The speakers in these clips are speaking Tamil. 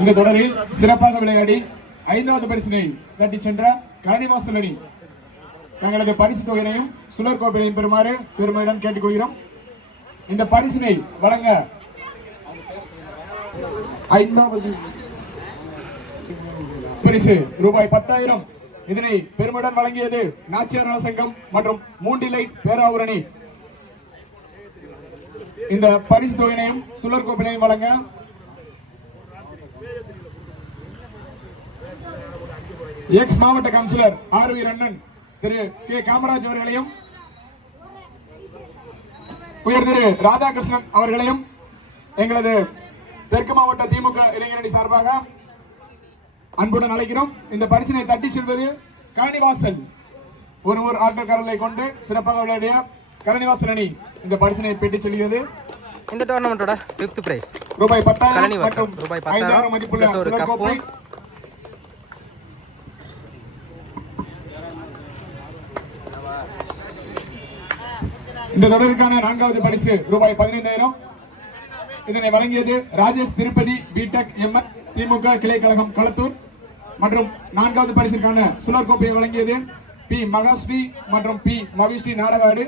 இந்த தொடரில் சிறப்பாக விளையாடி 5வது பரிசினை தட்டி சென்ற கரணிவாசல் அணி தங்களது பரிசு தொகையினையும் சுழற் கோப்பையையும் பெறுமாறு பெருமையுடன் கேட்டுக்கொள்கிறோம். இந்த பரிசினை வழங்க 5வது பரிசு ரூபாய் 10,000. இதனை பெருமையுடன் வழங்கியது நாச்சியார் நல சங்கம் மற்றும் மூண்டிலை பேராவூர் அணி. இந்த பரிசு தொகையினையும் சுழற் கோப்பையையும் வழங்க எக்ஸ் மாவட்ட கவுன்சிலர் ஆர்வி அண்ணன் திரு கே காமராஜ் அவர்களையும் உயர் திரு ராதாகிருஷ்ணன் அவர்களையும் எங்களது தெற்கு மாவட்ட திமுக இளைஞரணி சார்பாக அன்புடன் அழைக்கிறோம். இந்த பரிசினை தட்டி செல்வது கரணிவாசல் ஒரு ஆட்டக்காரர்களை கொண்டு சிறப்பாக விளையாடிய கரணிவாசல் அணி இந்த பரிசினை பெட்டி செல்கிறது. இந்த டோர்னமெண்டோட 5th பிரைஸ் ரூபாய் 10,000 மற்றும் ரூபாய் 5,000 மதிப்புள்ள சுழற் கோப்பை. இந்த தொடருக்கான 4வது பரிசு ரூபாய் 15,000. இதனை வழங்கியது ராஜேஷ் திருப்பதி பிடெக் எம்எஸ் திமுக கிளை கழகம் களத்தூர். மற்றும் 4வது பரிசிற்கான சுழற் கோப்பையை வழங்கியது பி மகாஸ்ரீ மற்றும் பி மகிஸ்ரீ நாடகாடு.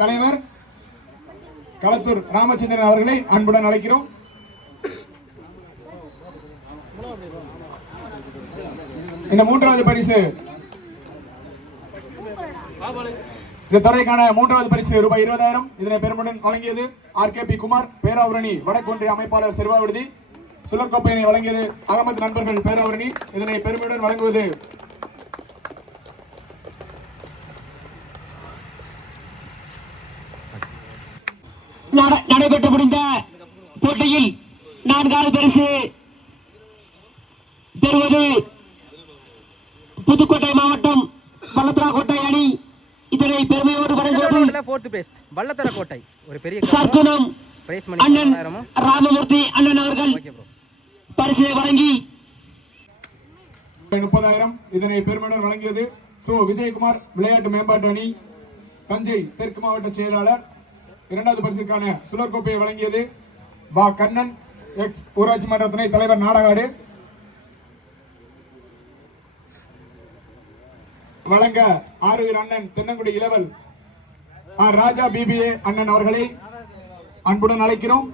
தலைவர் களத்தூர் ராமச்சந்திரன் அவர்களை அன்புடன் அழைக்கிறோம். இந்த 3வது பரிசு இந்த தொடருக்கான 3வது பரிசு ரூபாய் 20,000. இதனை பெருமையுடன் வழங்கியது ஆர்கேபி குமார் பேராவூரணி வடக்கொன்றிய அமைப்பாளர் சிறுவாவிடுதி. சுழற் கோப்பையினை வழங்கியது அகமது நண்பர்கள் பேராவூரணி. இதனை பெருமையுடன் வழங்குவது நடைபெற்று முடிந்த போட்டியில் 4வது பரிசு பெறுவது புதுக்கோட்டை மாவட்டம் வல்லத்தரக்கோட்டை அணி. இதனை பெருமையோடு வழங்குவது 4th பிரைஸ் வல்லத்தரக்கோட்டை ஒரு பெரிய சர்க்குணம் அண்ணன் ராமமூர்த்தி அண்ணன் அவர்கள் பரிசினை வழங்கி 30,000. இதனை பெருமையுடன் வழங்கியது சோ விஜயகுமார் விளையாட்டு மேம்பாட்டு அணி தஞ்சை தெற்கு மாவட்ட செயலாளர். 2வது பரிசுக்கான சுழற் கோப்பையை வழங்கியது பா கண்ணன் எக்ஸ் ஊராட்சி மன்ற துணைத் தலைவர் நாடகாடு. வழங்க ஆர்வீர் அண்ணன் தென்னங்குடி இளவல் ஆர் ராஜா பிபிஏ அண்ணன் அவர்களை அன்புடன் அழைக்கிறோம்.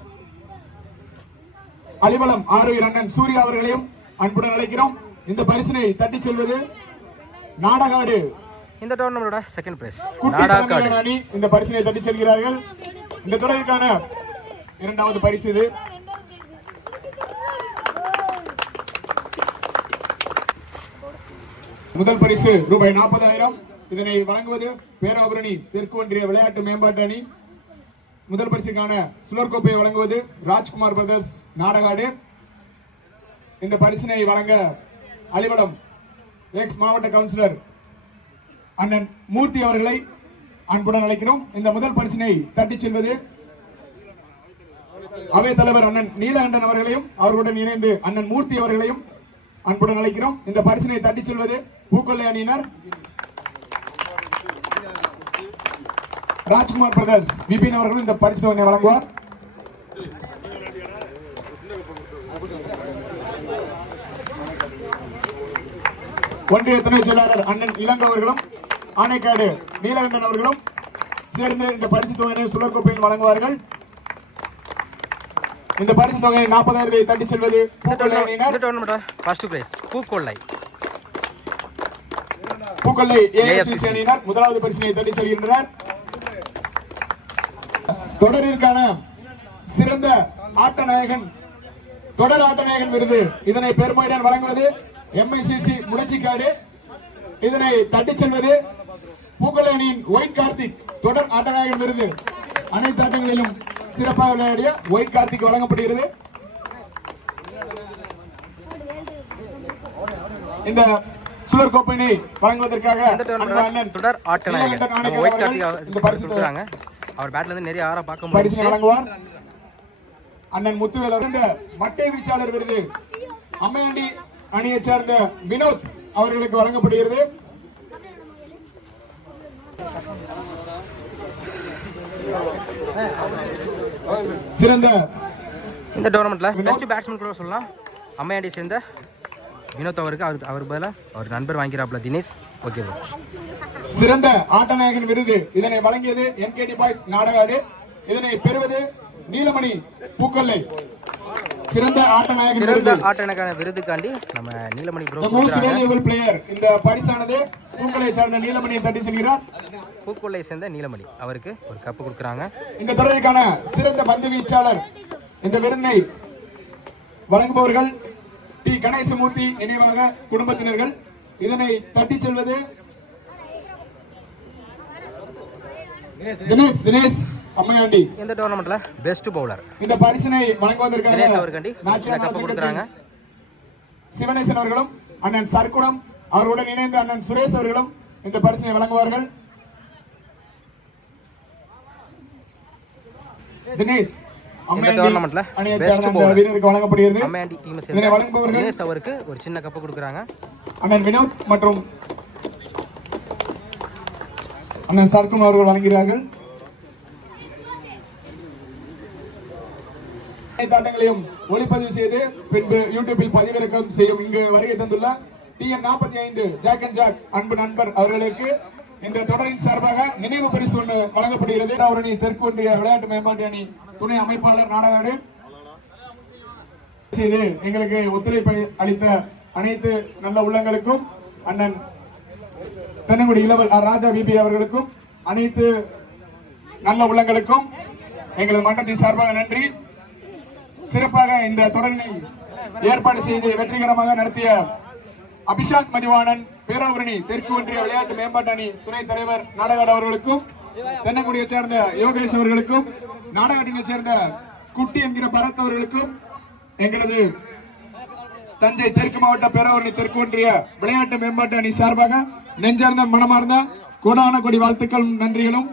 அலிவலம் ஆர்வீர் அண்ணன் சூர்யா அவர்களையும் அன்புடன் அழைக்கிறோம். இந்த பரிசினை தட்டி செல்வது நாடகாடு. இந்த டோர்னமெண்டோட 2nd பிரைஸ் நாடகாடு அணி இந்த பரிசினை தட்டி செல்கிறார்கள். இந்த தொடருக்கான 2வது பரிசு இது. முதல் பரிசு ரூபாய் 40,000. இதனை வழங்குவது பேராவூரணி தெற்கு ஒன்றிய விளையாட்டு மேம்பாட்டு அணி. முதல் பரிசுக்கான சுழற் கோப்பையை வழங்குவது ராஜ்குமார் பிரதர்ஸ் நாடகாடு. இந்த பரிசினை வழங்க அலிவலம் எக்ஸ் மாவட்ட கவுன்சிலர் அண்ணன் மூர்த்தி அவர்களை அன்புடன் அழைக்கிறோம். இந்த முதல் பரிசினை தட்டி செல்வது அவை தலைவர் அண்ணன் நீலகண்டன் அவர்களையும் அவர்களுடன் இணைந்து அண்ணன் மூர்த்தி அவர்களையும் அன்புடன் அழைக்கிறோம். இந்த பரிசினை தட்டி செல்வது பூக்கொள்ளை அணியினர் ராஜ்குமார் பிரதர்ஸ் விபின் அவர்கள் இந்த பரிசு தொகையை வழங்குவார். ஒன்றிய துணை செயலாளர் அண்ணன் இளங்கோ அவர்களும் ஆனைக்காடு நீலகண்டன் அவர்களும் சேர்ந்து இந்த பரிசு தொகையை சுழற் கோப்பையில் வழங்குவார்கள். இந்த பரிசு தொகை 40,000 தட்டி செல்வது பூக்கொள்ளை அணியினர். இந்த டோர்னமெண்டோட 1st பிரைஸ் பூக்கொள்ளை ஏஎஃப்சி அணியினர் 1வது பரிசினை தட்டி செல்கின்றனர். தொடரிற்கான சிறந்த ஆட்டநாயகன் தொடர் ஆட்டநாயகன் விருது இதனை பெருமையுடன் வழங்குவது எம்ஐசிசி முடச்சிக்காடு. இதனை தட்டி செல்வது பூக்கொள்ளை அணியின் ஒயிட் கார்த்திக். தொடர் ஆட்டநாயகன் விருது அனைத்து ஆட்டங்களிலும் சிறப்பாக விளையாடிய ஒயிட் கார்த்திக் வழங்கப்படுகிறது. இந்த சுழற் கோப்பையை வழங்குவதற்காக தொடர் ஆட்டநாயகன் ஒயிட் கார்த்திக் கொடுக்குறாங்க. அவர் பேட்ல இருந்து நிறைய ஆரா பார்க்க பரிசு வழங்குவார் அண்ணன் முத்துவேல். மட்டை வீச்சாளர் விருது அம்மையாண்டி அணியை சேர்ந்த வினோத் அவர்களுக்கு வழங்கப்படுகிறது. சிறந்த இந்த டோர்னமெண்ட்ல பெஸ்ட் பேட்ஸ்மேன் கூட சொல்லலாம். அம்மையாண்டி சேர்ந்த வினோத் அவருக்கு அவர் பதிலாக அவர் நண்பர் வாங்கிறாப்ல தினேஷ். Okay bro. சிறந்த ஆட்டநாயகன் விருது இதனை வழங்கியது என்கேடி பாய்ஸ் நாடகாடு. இதனை பெறுவது நீலமணி பூக்கொல்லை. சிறந்த ஆட்டநாயகன் விருதுக்காண்டி நம்ம நீலமணி ப்ரோ பிளேயர். இந்த பரிசானது பூக்கொல்லை சார்ந்த நீலமணியை தட்டி செல்கிறார். பூக்கொல்லை சேர்ந்த நீலமணி அவருக்கு ஒரு கப்பு கொடுக்குறாங்க. இந்த தொடருக்கான சிறந்த பந்து வீச்சாளர் இந்த விருதினை வழங்குபவர்கள் டி கணேசமூர்த்தி நினைவாக குடும்பத்தினர்கள். இதனை தட்டி செல்வது தினேஷ் அம்மையாண்டி. இந்த டோர்னமெண்ட்ல பெஸ்ட் பவுலர் இந்த பரிசினை வழங்குவதற்காக தினேஷ் அவர்காண்டி கப்பு கொடுக்குறாங்க. சிவனேசன் அவர்களும் அண்ணன் சர்க்குடம் அவருடன் இணைந்த அண்ணன் சுரேஷ் அவர்களும் இந்த பரிசினை வழங்குவார்கள். தினேஷ் இந்த டோர்னமெண்ட்ல பெஸ்ட் பவுலர் வீரருக்கு வழங்கப்படுகிறது. அம்மையாண்டி டீம் சேர்ந்த வழங்குபவர்கள் தினேஷ் அவருக்கு ஒரு சின்ன கப்பு கொடுக்குறாங்க. அண்ணன் வினோத் மற்றும் அண்ணன் சர்க்குடம் அவர்கள் வழங்குகிறார்கள். தாட்டங்களையும் ஒளிப்பதிவு செய்து பின்பு யூடியூபில் பதிவிறக்கம் செய்யும் இங்கு வருகை தந்துள்ள TN45 ஜாக் அண்ட் ஜாக் அன்பு நண்பர் அவர்களுக்கு இந்த தொடரின் சார்பாக நினைவு பரிசு ஒன்று வழங்கப்படுகிறது. அவரணி தெற்கு ஒன்றிய விளையாட்டு மேம்பாட்டு அணி துணை அமைப்பாளர் நாடகாடு செய்து எங்களுக்கு ஒத்துழைப்பை அளித்த அனைத்து நல்ல உள்ளங்களுக்கும் அண்ணன் தென்னங்குடி இளவல் ராஜா பிபி அவர்களுக்கும் அனைத்து நல்ல உள்ளங்களுக்கும் எங்களது மன்றத்தின் சார்பாக நன்றி. சிறப்பாக இந்த தொடரினை ஏற்பாடு செய்து வெற்றிகரமாக நடத்திய அபிஷாக் மதிவாணன் பேராவரணி தெற்கு ஒன்றிய விளையாட்டு மேம்பாட்டு அணி துணைத் தலைவர் நாடகாடு அவர்களுக்கும் தென்னங்குடியை சேர்ந்த யோகேஷ் அவர்களுக்கும் நாடகாட்டினை சேர்ந்த குட்டி என்கிற பரத் அவர்களுக்கும் எங்களது தஞ்சை தெற்கு மாவட்ட பேராவரணி தெற்கு ஒன்றிய விளையாட்டு மேம்பாட்டு அணி சார்பாக நெஞ்சார்ந்த மனமார்ந்த கோடான கோடி வாழ்த்துக்களும் நன்றிகளும்